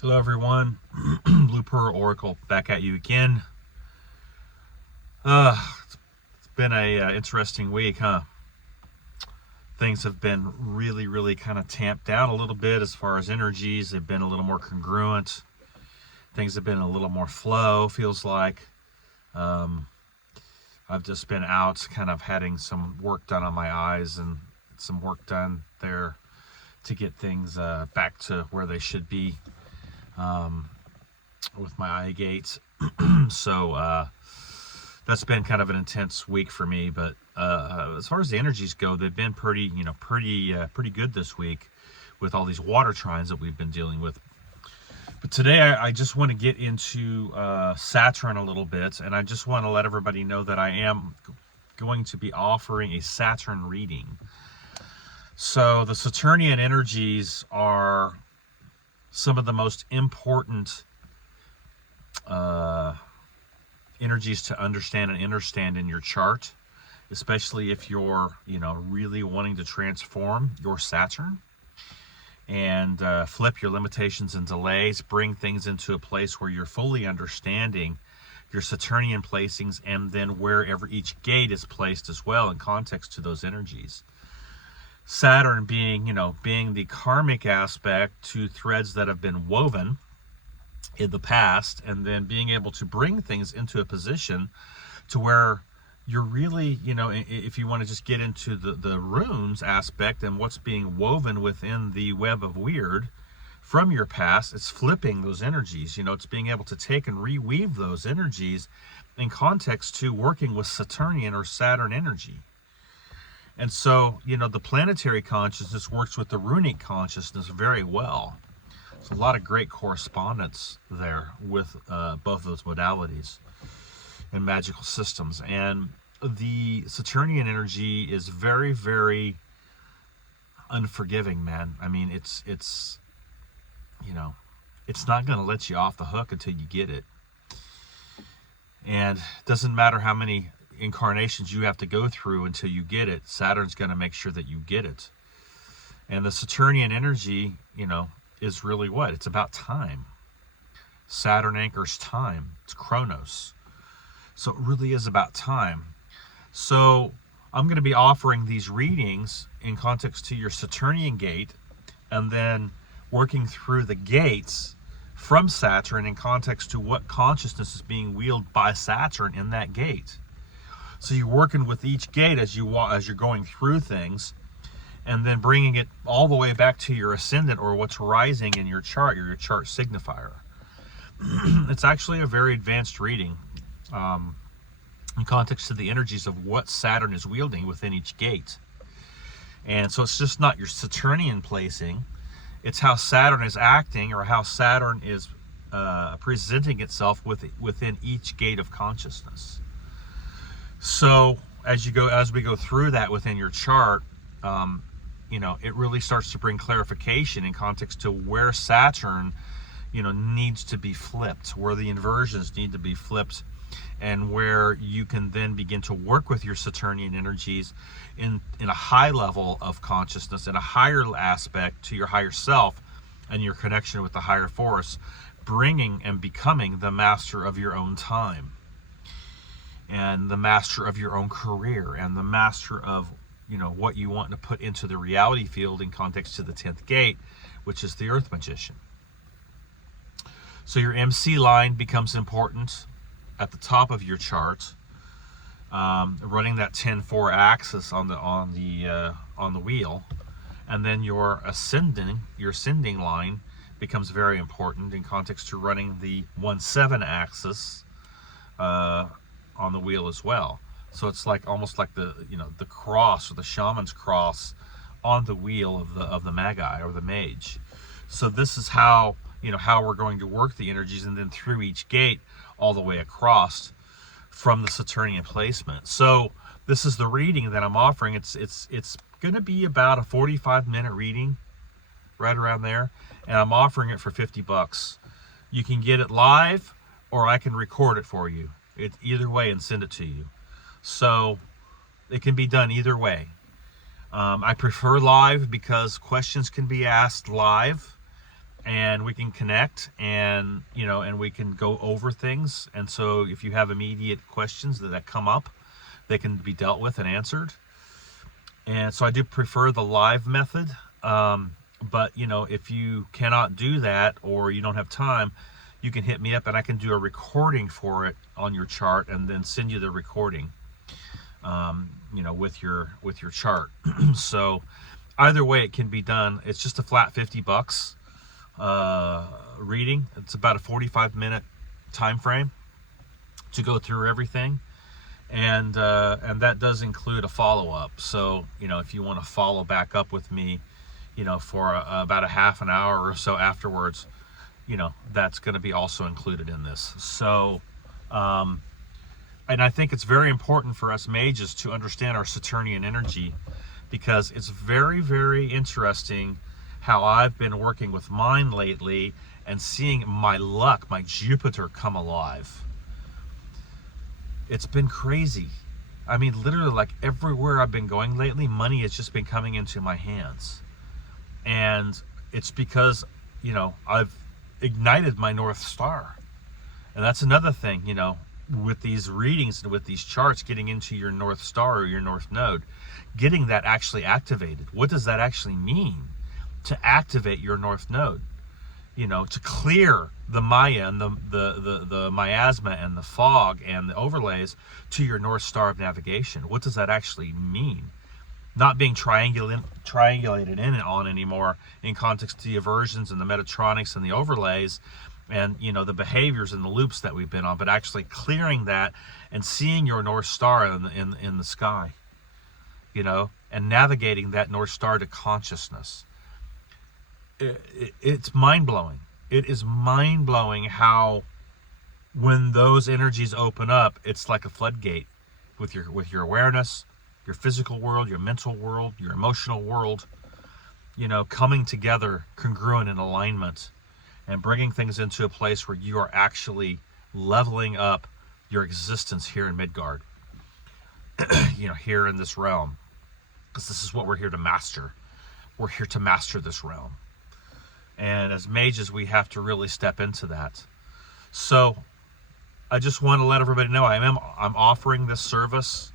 Hello everyone, Blue Pearl Oracle back at you again. It's been a interesting week, huh? Things have been really kind of tamped down a little bit as far as energies. They've been a little more congruent. Things have been a little more flow, feels like. Um, I've just been out kind of having some work done on my eyes and some work done there to get things back to where they should be um, with my eye gates. So that's been kind of an intense week for me. But as far as the energies go, they've been pretty good this week with all these water trines that we've been dealing with. But today I just want to get into Saturn a little bit, and I just want to let everybody know that I am going to be offering a Saturn reading. So the Saturnian energies are some of the most important energies to understand and understand in your chart, especially if you're really wanting to transform your Saturn and flip your limitations and delays, bring things into a place where you're fully understanding your Saturnian placings, and then wherever each gate is placed as well in context to those energies. Saturn being the karmic aspect to threads that have been woven in the past, and then being able to bring things into a position to where you're really, if you want to just get into the runes aspect and what's being woven within the web of weird from your past, it's flipping those energies. It's being able to take and reweave those energies in context to working with Saturnian or Saturn energy. And so, the planetary consciousness works with the runic consciousness very well. There's a lot of great correspondence there with both of those modalities and magical systems. And the Saturnian energy is very unforgiving, man. I mean, it's not going to let you off the hook until you get it. And it doesn't matter how many incarnations you have to go through until you get it. Saturn's going to make sure that you get it. And the Saturnian energy, is really what? It's about time. Saturn anchors time. It's Chronos. So it really is about time. So I'm going to be offering these readings in context to your Saturnian gate, and then working through the gates from Saturn in context to what consciousness is being wielded by Saturn in that gate. So you're working with each gate as you're going through things, and then bringing it all the way back to your ascendant, or what's rising in your chart, your chart signifier. It's actually a very advanced reading in context to the energies of what Saturn is wielding within each gate. And so it's just not your Saturnian placing, it's how Saturn is acting, or how Saturn is presenting itself within each gate of consciousness. So as we go through that within your chart, it really starts to bring clarification in context to where Saturn, needs to be flipped, where the inversions need to be flipped, and where you can then begin to work with your Saturnian energies in a high level of consciousness, in a higher aspect to your higher self and your connection with the higher force, bringing and becoming the master of your own time, and the master of your own career, and the master of what you want to put into the reality field in context to the 10th gate, which is the Earth Magician. So your MC line becomes important at the top of your chart, running that 10-4 axis on the wheel, and then your ascending line becomes very important in context to running the 1-7 axis on the wheel as well. So it's almost like the cross, or the shaman's cross on the wheel of the magi or the mage. So this is how we're going to work the energies, and then through each gate all the way across from the Saturnian placement. So this is the reading that I'm offering. It's going to be about a 45-minute reading, right around there, and I'm offering it for $50. You can get it live, or I can record it for you. It's either way and send it to you. So it can be done either way. I prefer live because questions can be asked live, and we can connect, and and we can go over things. And so if you have immediate questions that come up, they can be dealt with and answered. And so I do prefer the live method. But if you cannot do that, or you don't have time, you can hit me up and I can do a recording for it on your chart and then send you the recording, with your chart. So either way it can be done. It's just a flat $50 reading. It's about a 45-minute time frame to go through everything, and that does include a follow-up. So if you want to follow back up with me for about a half an hour or so afterwards, that's going to be also included in this. So and I think it's very important for us mages to understand our Saturnian energy, because it's very, very interesting how I've been working with mine lately and seeing my luck, my Jupiter, come alive. It's been crazy. I mean, literally, like everywhere I've been going lately, money has just been coming into my hands. And it's because, I've ignited my North Star. And that's another thing, with these readings and with these charts, getting into your North Star or your North Node, getting that actually activated. What does that actually mean? To activate your North Node, to clear the Maya and the miasma and the fog and the overlays to your North Star of navigation. What does that actually mean? Not being triangulated in and on anymore in context to the aversions and the metatronics and the overlays and the behaviors and the loops that we've been on, but actually clearing that and seeing your North Star in the sky, and navigating that North Star to consciousness. It's mind-blowing. It is mind-blowing how, when those energies open up, it's like a floodgate with your awareness, your physical world, your mental world, your emotional world, coming together congruent in alignment and bringing things into a place where you are actually leveling up your existence here in Midgard, here in this realm, because this is what we're here to master. We're here to master this realm. And as mages, we have to really step into that. So I just want to let everybody know I'm offering this service.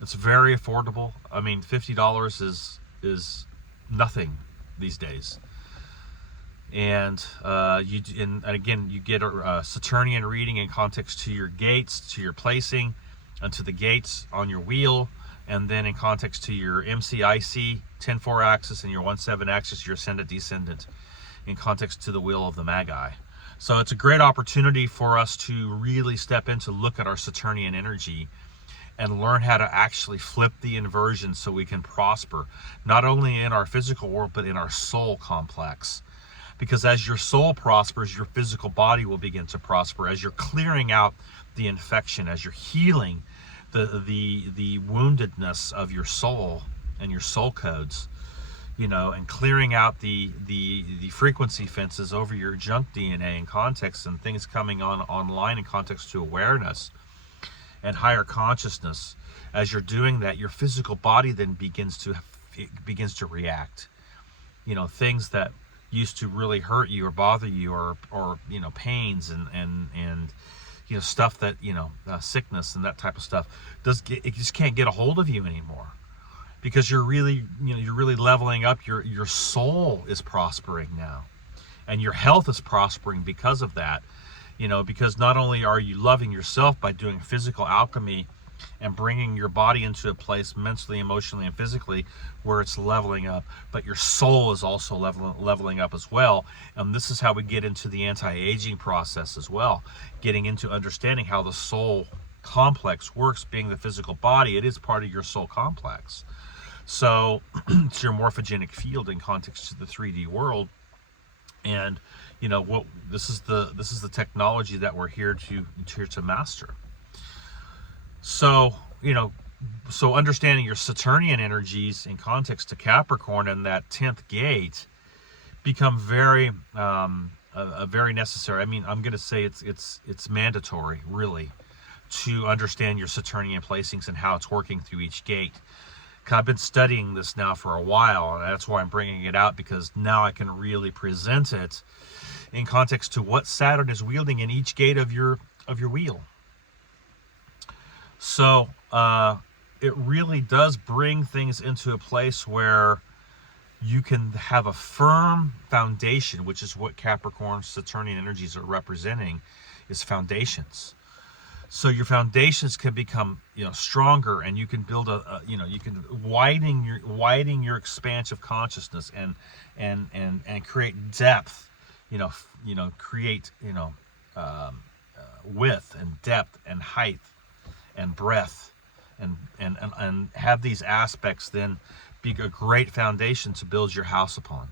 It's very affordable. I mean, $50 is nothing these days. And again, you get a Saturnian reading in context to your gates, to your placing, and to the gates on your wheel, and then in context to your MCIC 10-4 axis and your 1-7 axis, your ascendant descendant, in context to the wheel of the Magi. So it's a great opportunity for us to really step in to look at our Saturnian energy and learn how to actually flip the inversion so we can prosper, not only in our physical world, but in our soul complex. Because as your soul prospers, your physical body will begin to prosper. As you're clearing out the infection, as you're healing the woundedness of your soul and your soul codes, and clearing out the frequency fences over your junk DNA in context and things coming online in context to awareness and higher consciousness. As you're doing that, your physical body then begins to react. Things that used to really hurt you or bother you, or pains and stuff that sickness and that type of stuff it just can't get a hold of you anymore, because you're really leveling up. Your soul is prospering now, and your health is prospering because of that. Because not only are you loving yourself by doing physical alchemy and bringing your body into a place mentally, emotionally, and physically where it's leveling up, but your soul is also leveling up as well. And this is how we get into the anti-aging process as well, getting into understanding how the soul complex works. Being the physical body, it is part of your soul complex. So it's your morphogenic field in context to the 3D world. And this is the technology that we're here to master. So so understanding your Saturnian energies in context to Capricorn and that 10th gate become very very necessary. I mean, I'm going to say it's mandatory, really, to understand your Saturnian placings and how it's working through each gate. 'Cause I've been studying this now for a while, and that's why I'm bringing it out, because now I can really present it in context to what Saturn is wielding in each gate of your wheel. So it really does bring things into a place where you can have a firm foundation, which is what Capricorn Saturnian energies are representing, is foundations. So your foundations can become, stronger, and you can build you can widen your expanse of consciousness and create depth, create width and depth and height and breadth, and have these aspects then be a great foundation to build your house upon.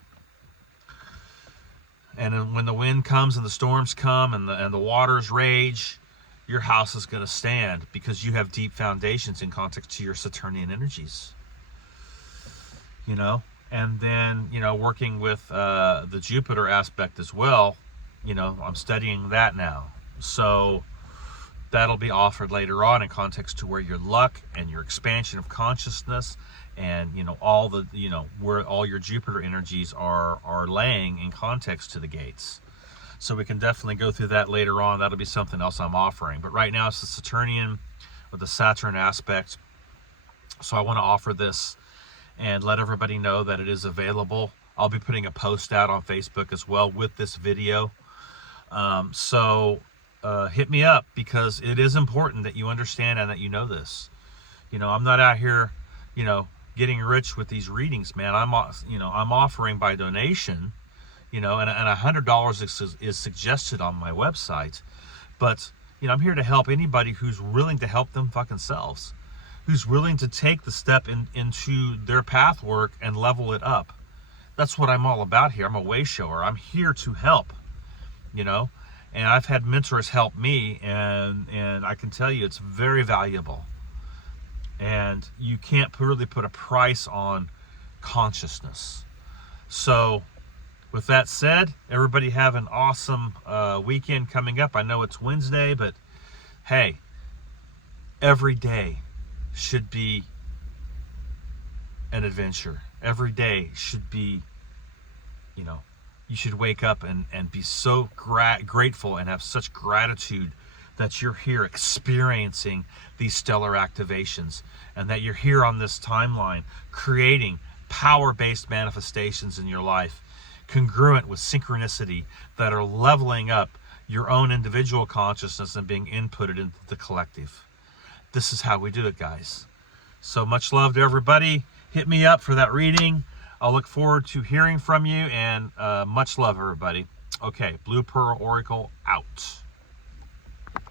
And then when the wind comes and the storms come and the waters rage, your house is going to stand, because you have deep foundations in context to your Saturnian energies. And then, working with the Jupiter aspect as well, I'm studying that now. So that'll be offered later on in context to where your luck and your expansion of consciousness and, all the, where all your Jupiter energies are laying in context to the gates. So we can definitely go through that later on. That'll be something else I'm offering. But right now it's the Saturnian or the Saturn aspect. So I want to offer this and let everybody know that it is available. I'll be putting a post out on Facebook as well with this video. So hit me up, because it is important that you understand and that you know this. I'm not out here, getting rich with these readings, man. I'm offering by donation. And $100 is suggested on my website. But, I'm here to help anybody who's willing to help them fucking selves, who's willing to take the step into their path work and level it up. That's what I'm all about here. I'm a way shower. I'm here to help, and I've had mentors help me, and I can tell you it's very valuable. And you can't really put a price on consciousness. So, with that said, everybody have an awesome weekend coming up. I know it's Wednesday, but hey, every day should be an adventure. Every day should be, you should wake up and be so grateful and have such gratitude that you're here experiencing these stellar activations, and that you're here on this timeline creating power-based manifestations in your life, congruent with synchronicity, that are leveling up your own individual consciousness and being inputted into the collective. This is how we do it, guys. So much love to everybody. Hit me up for that reading. I'll look forward to hearing from you, and much love, everybody. Okay, Blue Pearl Oracle out.